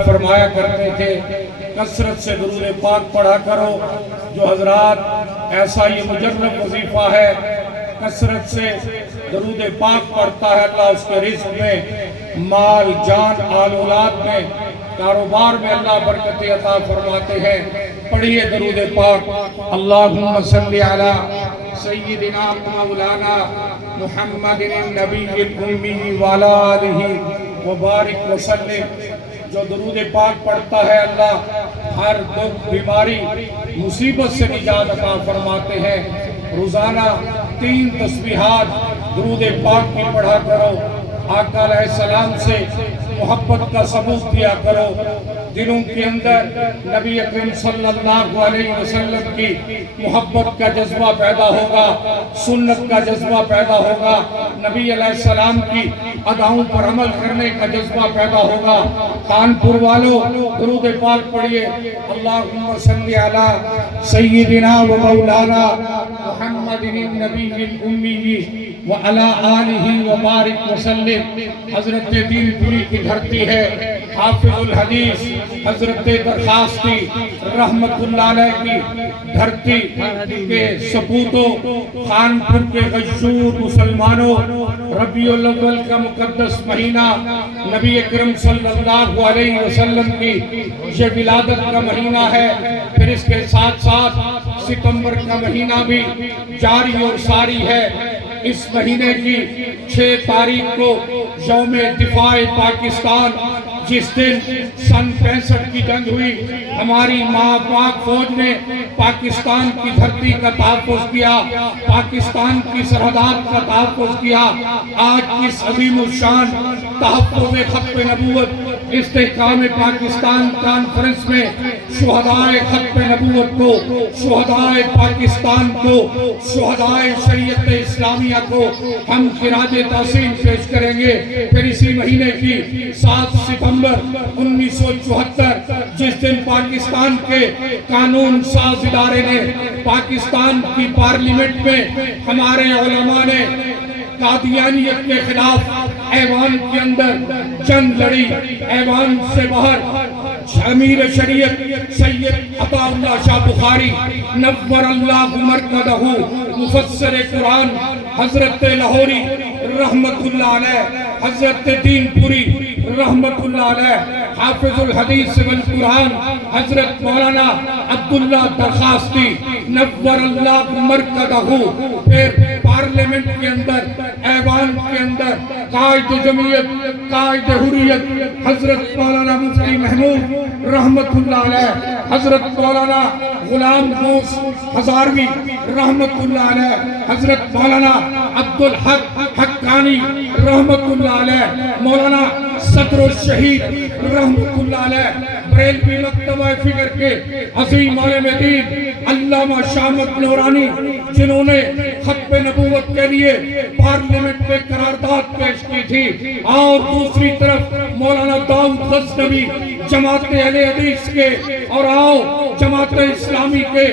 فرمایا کرتے تھے کثرت سے درود پاک پڑھا کرو۔ جو حضرات ایسا یہ مجرب وظیفہ ہے کثرت سے درود پاک پڑھتا ہے، اللہ اس کے رزق میں، مال جان آل اولاد میں، کاروبار میں اللہ برکت عطا فرماتے ہیں۔ پڑھیے درود پاک۔ اللہم صلی علی سیدنا مولانا محمد النبی الامی وعلی آلہ وبارک وسلم۔ جو درود پاک پڑھتا ہے اللہ ہر دکھ بیماری مصیبت سے نجات عطا فرماتے ہیں۔ روزانہ 3 تسبیحات درود پاک کی پڑھا کرو۔ آقا علیہ السلام سے محبت کا ثبوت دیا کرو۔ دلوں کے اندر نبی اکرم صلی اللہ علیہ وسلم کی محبت کا جذبہ پیدا ہوگا، سنت کا جذبہ پیدا ہوگا، نبی علیہ السلام کی اداؤں پر عمل کرنے کا جذبہ پیدا ہوگا۔ کانپور والوں درود پاک پڑھیے۔ اللہم صلی علی سیدنا و مولانا محمد النبی الامی وعلی آلہ وبارک وسلم۔ حضرت دین پوری کی دھرتی ہے، حافظ الحدیث حضرت درخواستی رحمت اللہ علیہ کی دھرتی کے سپوتوں، خانپور کے غشور مسلمانوں، ربیع الاول کا مقدس مہینہ نبی اکرم صلی اللہ علیہ وسلم کی یہ ولادت کا مہینہ ہے۔ پھر اس کے ساتھ ساتھ ستمبر کا مہینہ بھی جاری اور ساری ہے۔ اس مہینے کی 6 تاریخ کو یوم دفاع پاکستان، جس دن سن 65 کی جنگ ہوئی، ہماری ماں پاک فوج نے پاکستان کی دھرتی کا تحفظ کیا، پاکستان کی سرحدات کا تحفظ کیا۔ آج اس عظیم الشان تحفظ ختم نبوت استحکام پاکستان کانفرنس میں شہدائے ختم نبوت کو، شہدائے پاکستان کو، شہدائے شریعت اسلامیہ کو ہم خراج تحسین پیش کریں گے۔ پھر اسی مہینے کی 7 ستمبر 1974 جس دن پاکستان کے قانون ساز ادارے نے پاکستان کی پارلیمنٹ میں ہمارے علماء نے قادیانیت کے خلاف ایوان کے اندر جنگ لڑی۔ ایوان سے باہر امیر شریعت سید عطا اللہ شاہ بخاری نور اللہ مرکزہ، مفسر قرآن حضرت لاہوری رحمت اللہ علیہ، حضرت دین پوری رحمت اللہ علیہ، حافظ الحدیث والقرآن حضرت مولانا عبداللہ درخواستی نور اللہ مرکزہ۔ پھر پارلیمنٹ کے اندر، ایوان کے اندر قائد جمعیت، قائد حریت حضرت مولانا مفتی محمود رحمت اللہ علیہ، حضرت مولانا غلام غوث ہزاروی رحمت اللہ علیہ، حضرت مولانا عبدالحق حقانی رحمت اللہ علیہ، مولانا صدر الشہید رحمت اللہ علیہ، بریلوی مکتبہ فکر کے عظیم عالم دین علامہ شامت نورانی، جنہوں نے ختم نبوت کے لیے پارلیمنٹ میں قرارداد پیش کی تھی، اور دوسری طرف مولانا داؤد غزنوی جماعت اہل حدیث کے، اور آؤ جماعت اسلامی کے